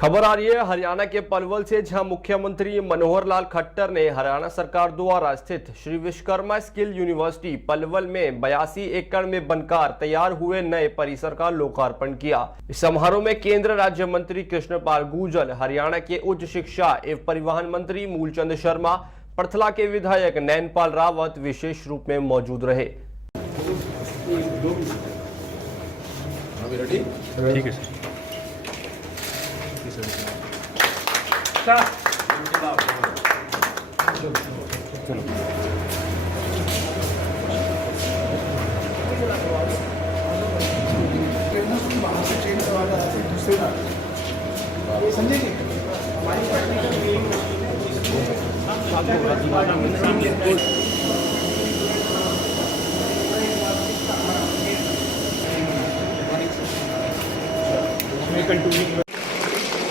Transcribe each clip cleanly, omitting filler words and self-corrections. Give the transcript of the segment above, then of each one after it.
खबर आ रही है हरियाणा के पलवल से, जहां मुख्यमंत्री मनोहर लाल खट्टर ने हरियाणा सरकार द्वारा स्थित श्री विश्वकर्मा स्किल यूनिवर्सिटी पलवल में 82 एकड़ में बनकर तैयार हुए नए परिसर का लोकार्पण किया। इस समारोह में केंद्र राज्य मंत्री कृष्णपाल गुर्जर, हरियाणा के उच्च शिक्षा एवं परिवहन मंत्री मूलचंद शर्मा, पर्थला के विधायक नैनपाल रावत विशेष रूप में मौजूद रहे। ठीक है सर।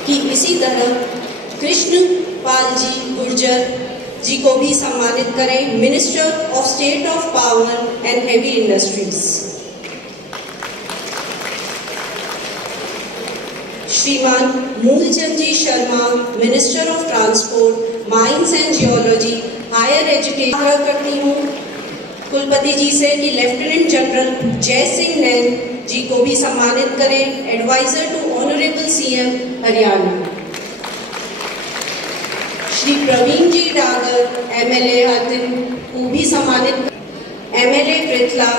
कि इसी तरह कृष्णपाल जी गुर्जर जी को भी सम्मानित करें, minister of state of power and heavy industries. श्रीमान Moolchand ji Sharma, minister of transport, mines and geology, higher education. आग्रह करती हूँ कुलपति जी से कि लेफ्टिनेंट जनरल जय सिंह नैन जी को भी सम्मानित करें, adviser to honourable CM Haryana. Shri Praveen ji Dagar MLA Hathin को भी सम्मानित, MLA Prithla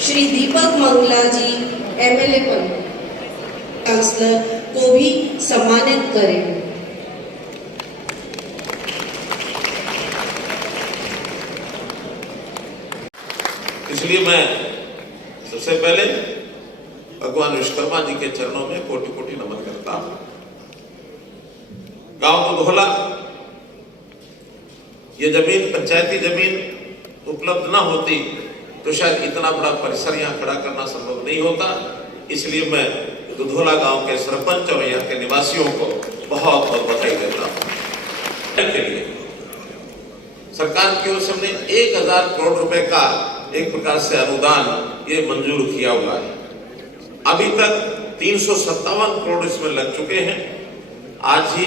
Shri Deepak Mangla ji MLA councillor को भी सम्मानित करें। इसलिए मैं सबसे पहले भगवान विश्वकर्मा जी के चरणों में कोटि कोटि नमन करता हूं। गांव दुधोला ये जमीन, पंचायती जमीन उपलब्ध न होती तो शायद इतना बड़ा परिसर यहाँ खड़ा करना संभव नहीं होता। इसलिए मैं दुधोला गांव के सरपंच और यहाँ के निवासियों को बहुत बहुत बधाई देता हूं। के लिए सरकार की ओर से हमने 1000 करोड़ रुपए का एक प्रकार से अनुदान ये मंजूर किया हुआ है। अभी तक 357 करोड़ इसमें लग चुके हैं। आज ही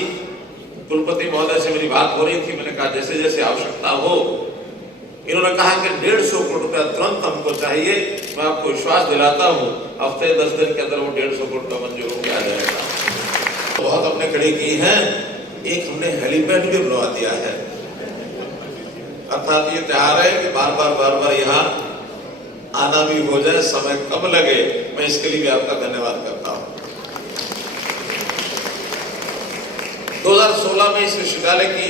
कुलपति महोदय से मेरी बात हो रही थी, मैंने कहा जैसे जैसे आवश्यकता हो। इन्होंने कहा कि 150 करोड़ रुपया तुरंत हमको चाहिए। मैं आपको विश्वास दिलाता हूं हफ्ते 10 दिन के अंदर वो 150 करोड़ का मंजूर हो गया जाएगा। बहुत हमने खड़ी की है। एक हमने हेलीपैड भी बनवा दिया है, अर्थात ये तैयार है कि बार बार यहाँ आना भी हो जाए, समय कम लगे। मैं इसके लिए भी आपका धन्यवाद करता हूं। 2016 में इस विश्वविद्यालय की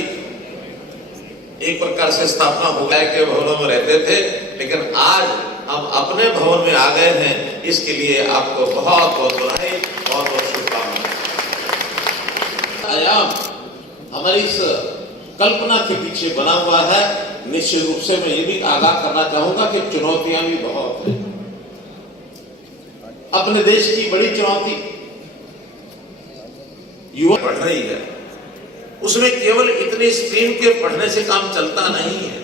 एक प्रकार से स्थापना हो गया के भवनों में रहते थे, लेकिन आज हम अपने भवन में आ गए हैं। इसके लिए आपको बहुत बहुत बधाई, बहुत बहुत शुभकामनाएं। आयाम हमारी इस कल्पना के पीछे बना हुआ है। निश्चित रूप से मैं ये भी आगाह करना चाहूंगा कि चुनौतियां भी बहुत हैं। अपने देश की बड़ी चुनौती युवा बढ़ रही है। उसमें केवल इतनी स्ट्रीम के पढ़ने से काम चलता नहीं है।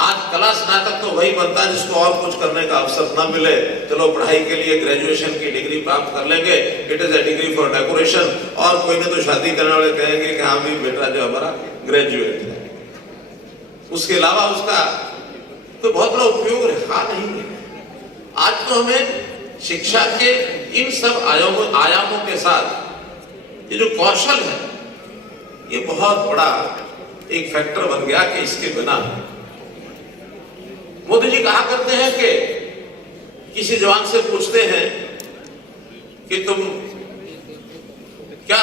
आज कला स्नातक तो वही बनता है जिसको और कुछ करने का अवसर ना मिले। चलो पढ़ाई के लिए ग्रेजुएशन की डिग्री प्राप्त कर लेंगे, it is a degree for decoration. और कोई ने तो शादी करने वाले कहेंगे कि हाँ भी बेटा जो हमारा ग्रेजुएट है, उसके अलावा उसका तो बहुत बड़ा उपयोग रहा नहीं है। आज तो हमें शिक्षा के इन सब आयामों के साथ ये जो कौशल है, ये बहुत बड़ा एक फैक्टर बन गया कि इसके बिना मोदी जी कहा करते हैं कि किसी जवान से पूछते हैं कि तुम क्या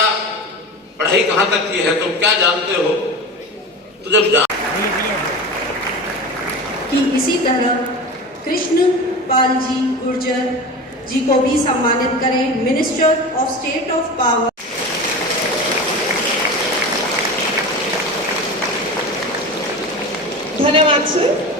पढ़ाई कहां तक की है, तुम क्या जानते हो, तो जब कि इसी तरह कृष्णपाल जी गुर्जर जी को भी सम्मानित करें, minister of state of power. धन्यवाद सर।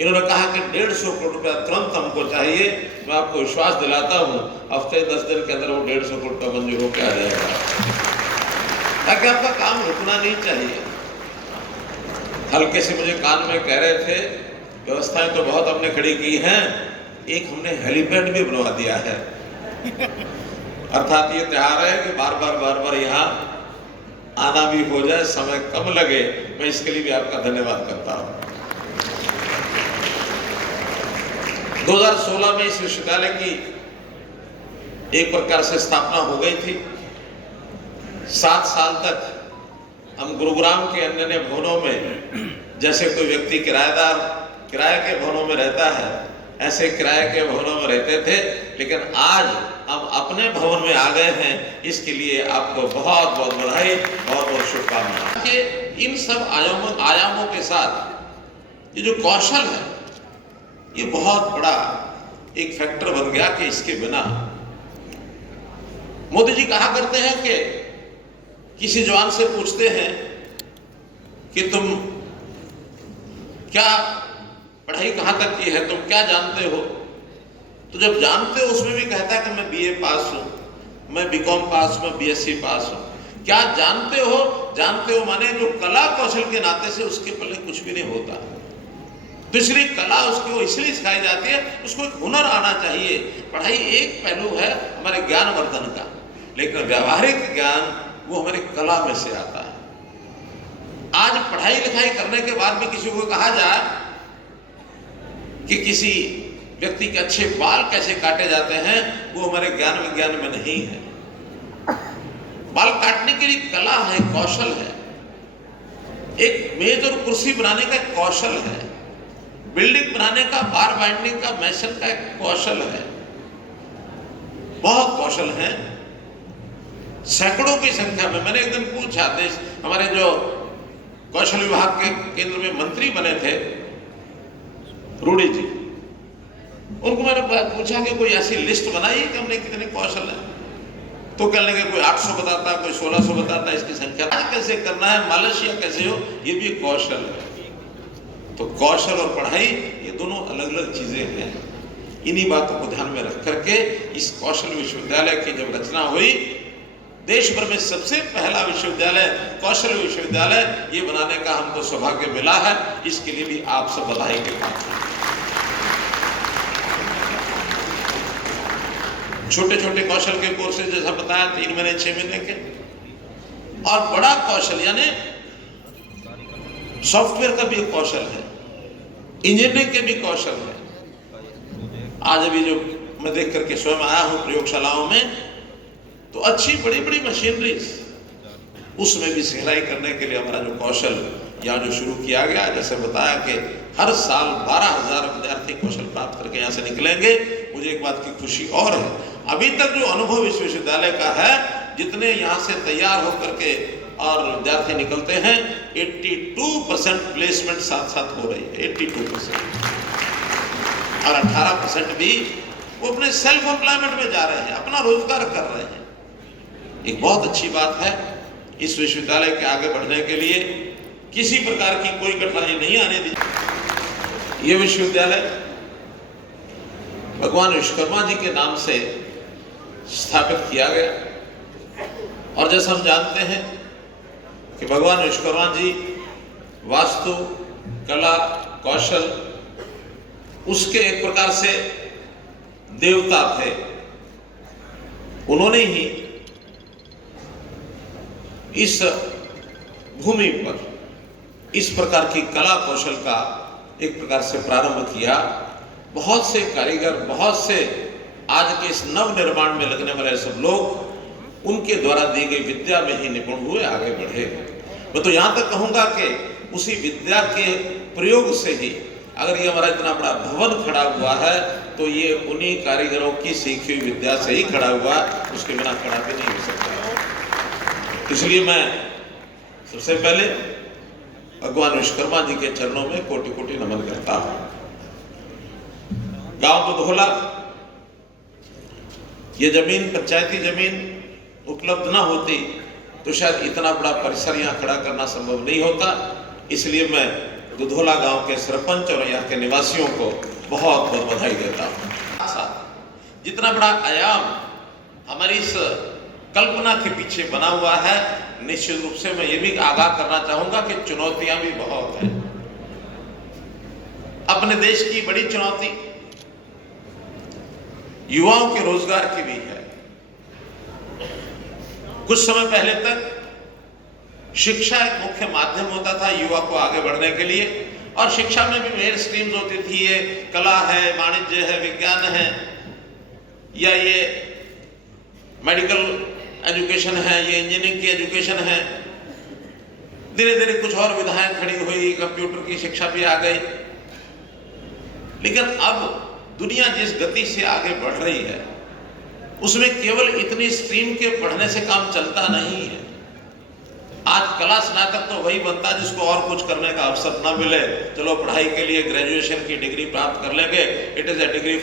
इन्होंने कहा कि 150 करोड़ रुपया तुरंत हमको चाहिए। मैं आपको विश्वास दिलाता हूं हफ्ते 10 दिन के अंदर वो 150 करोड़ का मंजूर होकर आ जाएगा, ताकि आपका काम रुकना नहीं चाहिए। हल्के से मुझे कान में कह रहे थे व्यवस्थाएं तो बहुत हमने खड़ी की हैं, एक हमने हेलीपैड भी बनवा दिया है। अर्थात ये त्योहार है कि बार बार यहाँ आना भी हो जाए, समय कम लगे। मैं इसके लिए भी आपका धन्यवाद करता हूं। 2016 में इस विश्वविद्यालय की एक प्रकार से स्थापना हो गई थी। 7 साल तक हम गुरुग्राम के अन्य भवनों में, जैसे कोई व्यक्ति किराए के भवनों में रहता है, ऐसे किराए के भवनों में रहते थे। लेकिन आज हम अपने भवन में आ गए हैं, इसके लिए आपको बहुत बहुत बधाई, बहुत बहुत शुभकामनाएं। कि इन सब आयामों के साथ ये जो कौशल है, ये बहुत बड़ा एक फैक्टर बन गया कि इसके बिना, मोदी जी कहा करते हैं कि किसी जवान से पूछते हैं कि तुम क्या पढ़ाई कहां तक की है, तुम क्या जानते हो, तो जब जानते हो उसमें भी कहता है कि मैं बीए पास हूं, मैं बीकॉम पास हूं, मैं बीएससी पास हूं। क्या जानते हो? जानते हो माने जो कला कौशल के नाते से उसके पल्ले कुछ भी नहीं होता। दूसरी कला उसको इसलिए सिखाई जाती है, उसको एक हुनर आना चाहिए। पढ़ाई एक पहलू है हमारे ज्ञानवर्धन का, लेकिन व्यवहारिक ज्ञान वो हमारी कला में से आता है। आज पढ़ाई लिखाई करने के बाद भी किसी को कहा जाए कि किसी व्यक्ति के अच्छे बाल कैसे काटे जाते हैं, वो हमारे ज्ञान विज्ञान में नहीं है। बाल काटने के लिए कला है, कौशल है। एक मेज और कुर्सी बनाने का एक कौशल है, बिल्डिंग बनाने का, बार बाइंडिंग का, मैसन का एक कौशल है। बहुत कौशल है, सैकड़ों की संख्या में। मैंने एक दिन पूछा, देश हमारे जो कौशल विभाग के केंद्र में मंत्री बने थे रूडी जी, उनको मैंने पूछा कि कोई ऐसी लिस्ट बनाई कि हमने कितने कौशल है, तो कहने लगे कोई 800 बताता, कोई 1600 बताता, इसकी संख्या कैसे करना है, मालशिया कैसे हो, ये भी कौशल है। तो कौशल और पढ़ाई ये दोनों अलग अलग चीजें हैं। इन्हीं बातों को ध्यान में रख करके इस कौशल विश्वविद्यालय की जब रचना हुई, देश भर में सबसे पहला विश्वविद्यालय, कौशल विश्वविद्यालय, ये बनाने का हमको सौभाग्य मिला है। इसके लिए भी आप सब बधाई के पात्र हैं। छोटे छोटे कौशल के कोर्सेज जैसा बताया, 3 महीने 6 महीने के, और बड़ा कौशल यानी सॉफ्टवेयर का भी एक कौशल है, इंजीनियरिंग के भी कौशल है। आज अभी जो मैं देख करके स्वयं आया हूं प्रयोगशालाओं में, तो अच्छी बड़ी बड़ी मशीनरीज, उसमें भी सिलाई करने के लिए हमारा जो कौशल यहाँ जो शुरू किया गया, जैसे बताया कि हर साल 12,000 विद्यार्थी कौशल प्राप्त करके यहाँ से निकलेंगे। मुझे एक बात की खुशी और है, अभी तक जो अनुभव इस विश्वविद्यालय का है, जितने यहाँ से तैयार होकर के और विद्यार्थी निकलते हैं, 82% प्लेसमेंट साथ साथ हो रही है, 82%, और 18% भी वो अपने सेल्फ एम्प्लॉयमेंट में जा रहे हैं, अपना रोजगार कर रहे हैं। एक बहुत अच्छी बात है। इस विश्वविद्यालय के आगे बढ़ने के लिए किसी प्रकार की कोई कठिनाई नहीं आने दी। यह विश्वविद्यालय भगवान विश्वकर्मा जी के नाम से स्थापित किया गया, और जैसा हम जानते हैं कि भगवान विश्वकर्मा जी वास्तु, कला, कौशल, उसके एक प्रकार से देवता थे। उन्होंने ही इस भूमि पर इस प्रकार की कला कौशल का एक प्रकार से प्रारंभ किया। बहुत से कारीगर, बहुत से आज के इस नव निर्माण में लगने वाले सब लोग उनके द्वारा दी गई विद्या में ही निपुण हुए, आगे बढ़े। मैं तो यहां तक कहूंगा कि उसी विद्या के प्रयोग से ही अगर ये हमारा इतना बड़ा भवन खड़ा हुआ है, तो ये उन्हीं कारीगरों की सीखी हुई विद्या से ही खड़ा हुआ, उसके बिना खड़ा भी नहीं हो सकता। इसलिए मैं सबसे पहले भगवान विश्वकर्मा जी के चरणों में कोटि कोटि नमन करता हूं। गांव दुधोला, ये जमीन, पंचायती जमीन उपलब्ध ना होती तो शायद इतना बड़ा परिसर यहाँ खड़ा करना संभव नहीं होता। इसलिए मैं दुधोला गांव के सरपंच और यहाँ के निवासियों को बहुत बहुत बधाई देता हूँ। जितना बड़ा आयाम हमारी इस कल्पना के पीछे बना हुआ है, निश्चित रूप से मैं ये भी आगाह करना चाहूंगा कि चुनौतियां भी बहुत हैं। अपने देश की बड़ी चुनौती युवाओं के रोजगार की भी है। कुछ समय पहले तक शिक्षा एक मुख्य माध्यम होता था युवा को आगे बढ़ने के लिए, और शिक्षा में भी मेन स्ट्रीम्स होती थी, ये कला है, वाणिज्य है, विज्ञान है, या ये मेडिकल एजुकेशन है, ये इंजीनियरिंग की एजुकेशन है। धीरे धीरे कुछ और विधाएं खड़ी हुई, कंप्यूटर की शिक्षा भी आ गई। लेकिन अब दुनिया जिस गति से आगे बढ़ रही है उसमें केवल इतनी स्ट्रीम के पढ़ने से काम चलता नहीं है। आज कला स्नातक तो वही बनता है जिसको और कुछ करने का अवसर ना मिले, चलो पढ़ाई के लिए ग्रेजुएशन की डिग्री प्राप्त कर लेंगे, इट इज ए डिग्री